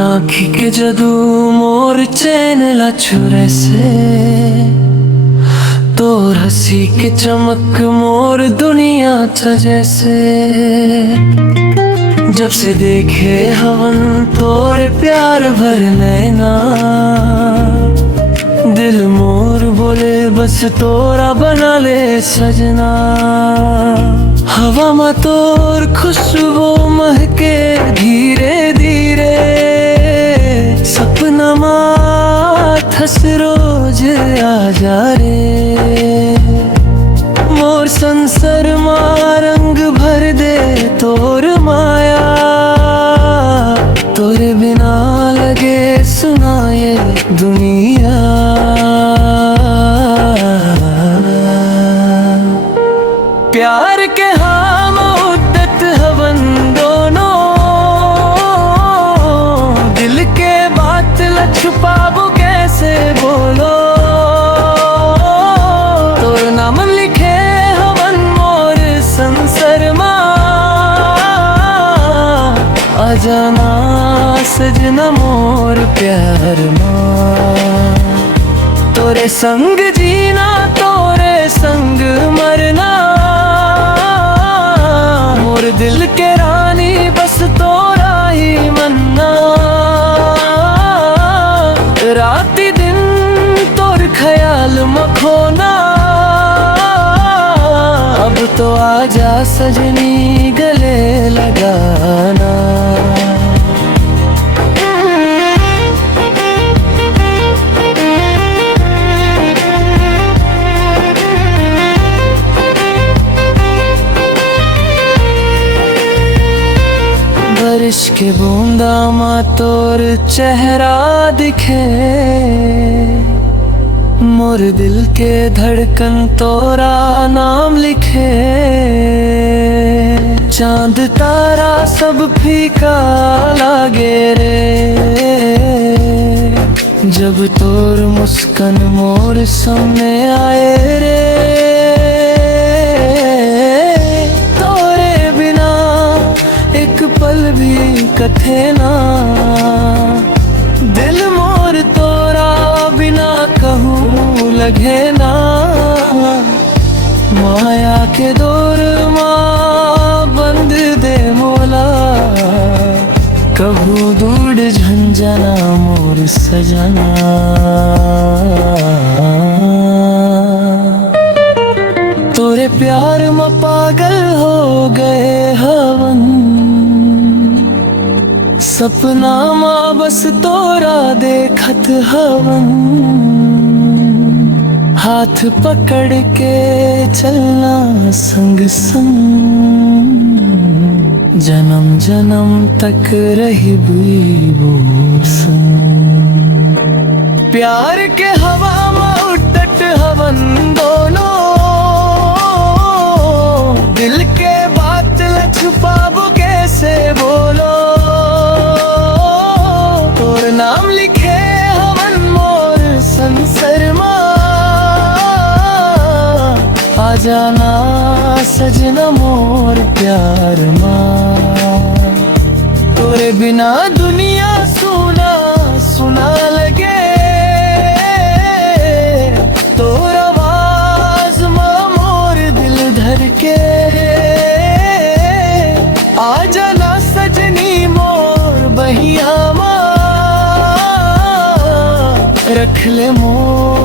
आँखी के जदू मोर चैन ला छुरे से, तोर हंसी के चमक मोर दुनिया था जैसे। जब से देखे हवन तोरे प्यार भर नैना, दिल मोर बोले बस तोरा बना ले सजना। हवा में तोर खुशबू महके धीरे धीरे, सपना माथस रोज आ जा रे। मोर संसार मा रंग भर दे तोर माया, तोरे बिना लगे सुनाए दुनिया। प्यार के हम उद्दत हवन दोनों, दिल के बात ल छुपाबो कैसे बोलो। तोर नाम लिखे हवन मोर संसार मा, आ जाना सजना मोर प्यार मा। तोरे संग जीना तोरे संग मरना, मोर दिल के रानी बस तोरा ही मन्ना। रात दिन तोर ख्याल मखोना, अब तो आजा सजनी गले लगाना। बारिश के बूंदा मा तोर चेहरा दिखे, मोर दिल के धड़कन तोरा नाम लिखे। चांद तारा सब फीका लागे रे, जब तोर मुस्कान मोर सामने आए रे। तोरे बिना एक पल भी कथे ना, दिल मोर तोरा बिना कहूँ लगे ना। माया के दौर माँ बंद दे मोला, कभू दूर झंझना मोर सजना। तोरे प्यार में पागल हो गए हवन, सपना माँ बस तोरा देखत हवन। हाथ पकड़ के चलना संग संग, जन्म जन्म तक रही वो संग। प्यार के हवा में उड़त हवन दोनों, दिल के बात ल छुपाबो कैसे बोलो। तोर नाम लिखे हवन मोर संसार मा, आ जाना सजना मोर प्यार मा। तोरे बिना दुनिया सुना सुना लगे, तोर आवाज मा मोर दिल धर के। आ जाना सजनी मोर बहिया मा, रख ले मोर